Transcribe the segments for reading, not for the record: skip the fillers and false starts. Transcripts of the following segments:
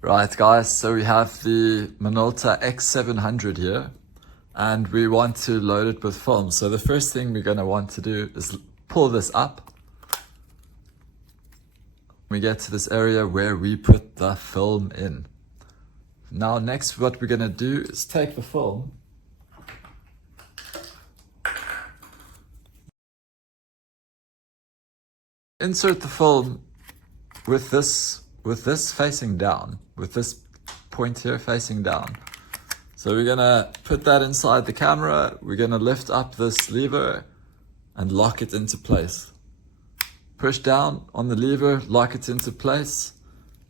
Right guys, so we have the Minolta X-700 here and we want to load it with film. So the first thing we're going to want to do is pull this up. We get to this area where we put the film in. Now next what we're going to do is take the film, insert the film with this facing down, with this point here facing down. So we're gonna put that inside the camera, we're gonna lift up this lever and lock it into place. Push down on the lever, lock it into place,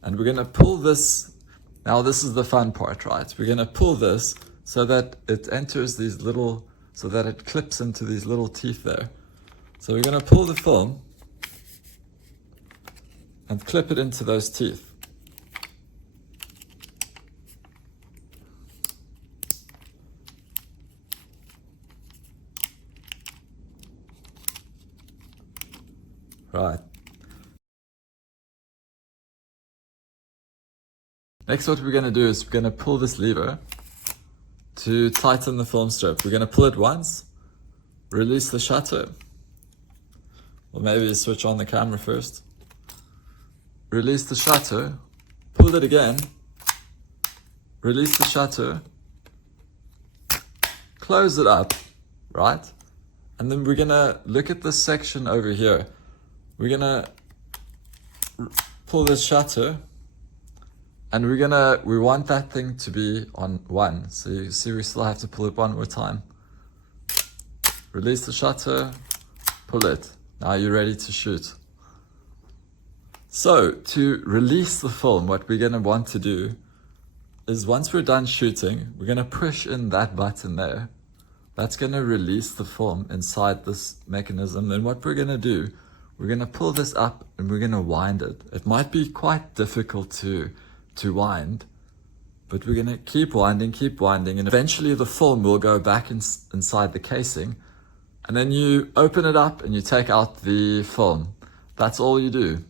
and we're gonna pull this. Now this is the fun part, right? We're gonna pull this so that it enters these little, so that it clips into these little teeth there. So we're gonna pull the film and clip it into those teeth. Right. Next what we're going to do is we're going to pull this lever to tighten the film strip. We're going to pull it once, release the shutter, or maybe switch on the camera first. Release the shutter, pull it again, release the shutter, close it up, right? And then we're gonna look at this section over here. We're gonna pull this shutter and we want that thing to be on 1. So you see we still have to pull it one more time. Release the shutter, pull it. Now you're ready to shoot. So to release the film, what we're going to want to do is once we're done shooting, we're going to push in that button there. That's going to release the film inside this mechanism. And what we're going to do, we're going to pull this up and we're going to wind it. It might be quite difficult to wind, but we're going to keep winding, and eventually the film will go back inside the casing. And then you open it up and you take out the film. That's all you do.